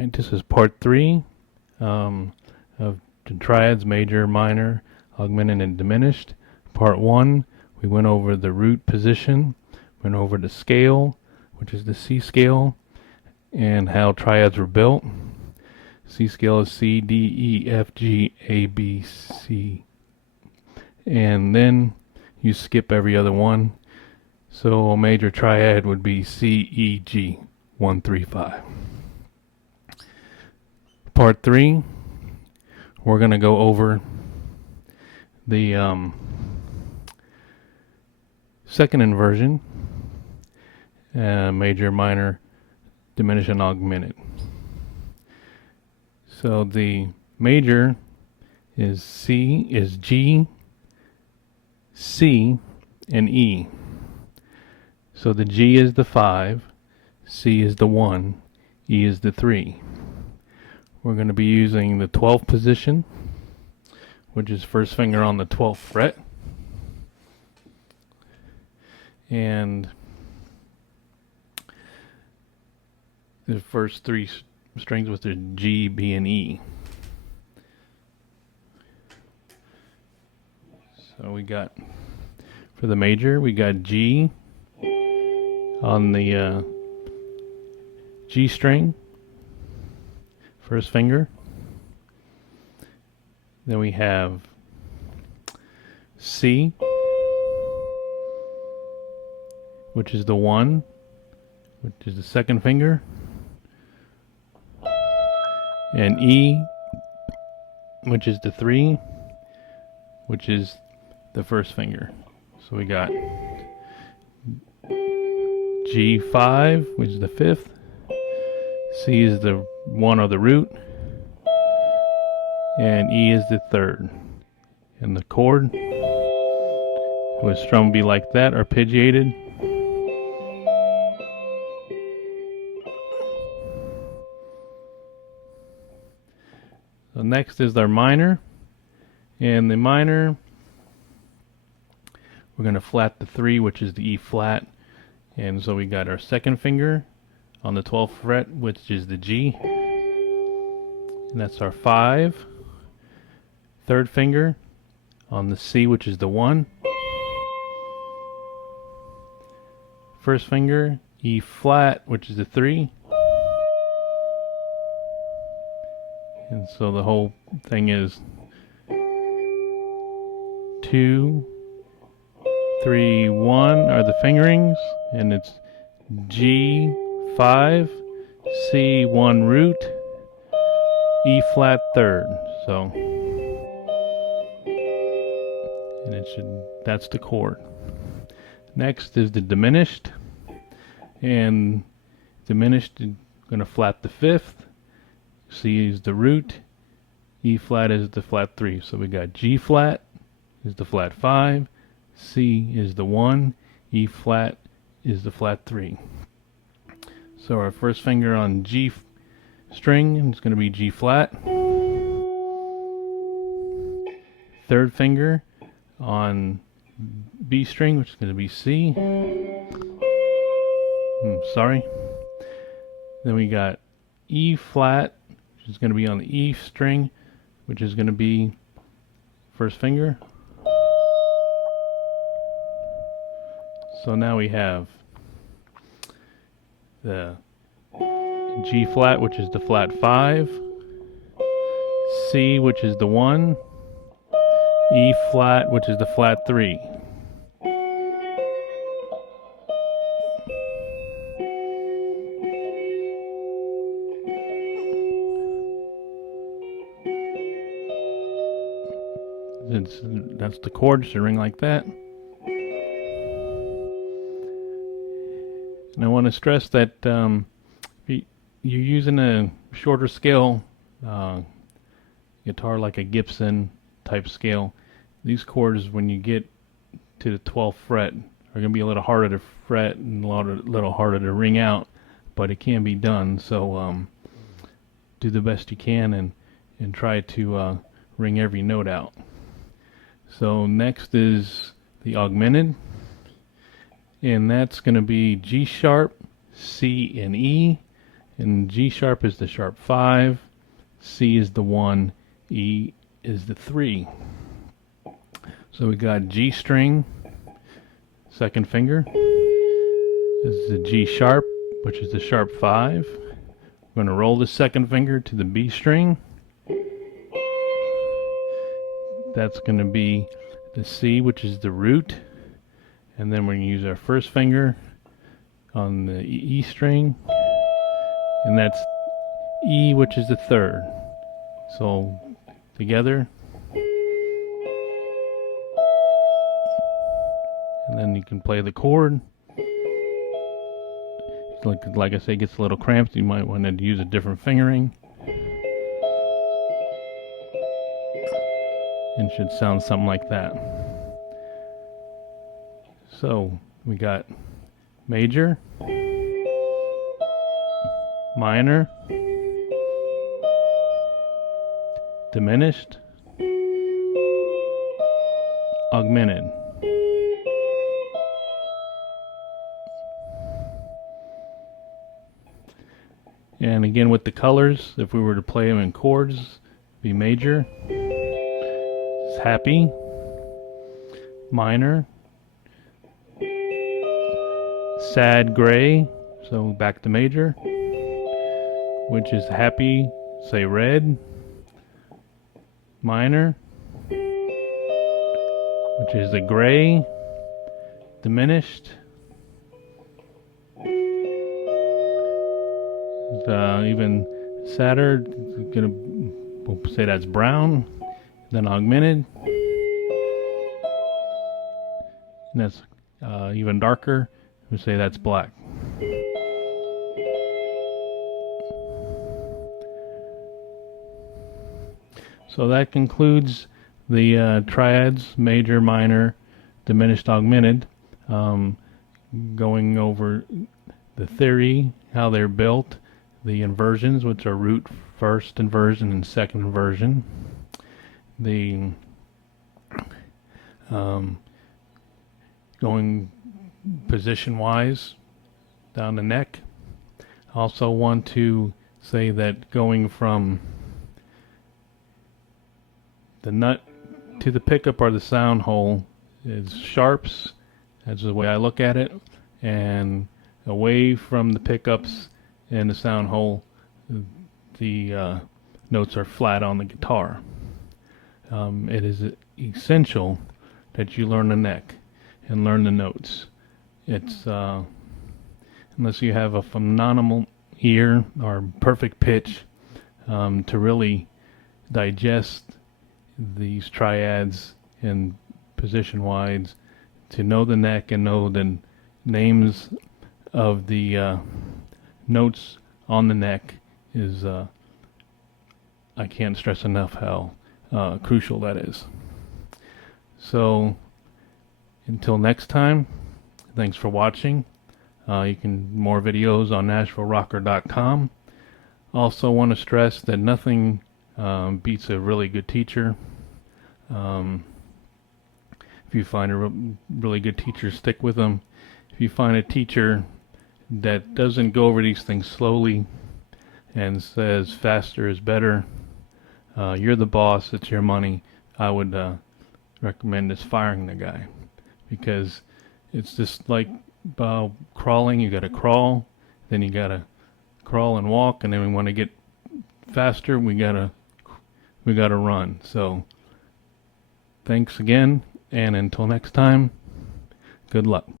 Right, this is part 3 of the triads, major, minor, augmented, and diminished. Part 1, we went over the root position, went over the scale, which is the C scale, and how triads were built. C scale is C, D, E, F, G, A, B, C. And then you skip every other one. So a major triad would be C, E, G, 1, 3, 5. Part 3, we're going to go over the second inversion, major, minor, diminished, and augmented. So the major is G, C, and E. So the G is the 5, C is the 1, E is the 3. We're going to be using the 12th position, which is first finger on the 12th fret. And the first three strings with the G, B, and E. So we got, for the major, we got G on the G string, first finger. Then we have C, which is the 1, which is the second finger, and E, which is the 3, which is the first finger. So we got G5, which is the 5th, C is the 1 or the root, and E is the 3rd. And the chord would strum be like that, arpeggiated. So next is our minor, and the minor, we're going to flat the 3, which is the E flat, and so we got our second finger on the 12th fret, which is the G, and that's our 5. Third finger on the C, which is the 1. First finger, E flat, which is the 3. And so the whole thing is 2, 3, 1 are the fingerings, and it's G, 5, C, 1 root, E flat 3rd. So, and it should, that's the chord. Next is the diminished, and diminished is going to flat the 5th, C is the root, E flat is the flat 3. So we got G flat is the flat 5, C is the 1, E flat is the flat 3. So our first finger on G string is going to be G flat. Third finger on B string, which is going to be C. Sorry. Then we got E flat, which is going to be on the E string, which is going to be first finger. So now we have the G flat, which is the flat 5, C, which is the 1, E flat, which is the flat 3. That's the chord, should ring like that. And I want to stress that you're using a shorter scale guitar, like a Gibson type scale. These chords, when you get to the 12th fret, are going to be a little harder to fret and a little harder to ring out, but it can be done. So do the best you can and try to ring every note out. So next is the augmented, and that's going to be G sharp, C, and E, and G sharp is the sharp 5, C is the 1, E is the 3. So we got G string, second finger. This is the G sharp, which is the sharp 5. We're going to roll the second finger to the B string. That's going to be the C, which is the root. And then we're going to use our first finger on the E string. And that's E, which is the third. So together. And then you can play the chord. Like I say, it gets a little cramped. You might want to use a different fingering. And should sound something like that. So we got major, minor, diminished, augmented. And again with the colors, if we were to play them in chords, be major, happy, minor, sad gray, so back to major, which is happy, say red, minor, which is the gray, diminished, even sadder, we'll say that's brown, then augmented, and that's even darker, we'll say that's black. So that concludes the triads, major, minor, diminished, augmented, going over the theory, how they're built, the inversions, which are root first inversion and second inversion, the going position wise down the neck. Also want to say that going from the nut to the pickup or the sound hole is sharps, that's the way I look at it, and away from the pickups and the sound hole, the notes are flat on the guitar. It is essential that you learn the neck and learn the notes. It's unless you have a phenomenal ear or perfect pitch to really digest these triads and position wides, to know the neck and know the names of the notes on the neck is I can't stress enough how crucial that is. So until next time, thanks for watching. You can more videos on Nashvillerocker.com. Also want to stress that nothing beats a really good teacher. If you find a really good teacher, stick with them. If you find a teacher that doesn't go over these things slowly and says faster is better, you're the boss, it's your money, I would recommend just firing the guy, because it's just like crawling. You got to crawl, then you got to crawl and walk, and then we want to get faster, we got to run. So thanks again, and until next time, good luck.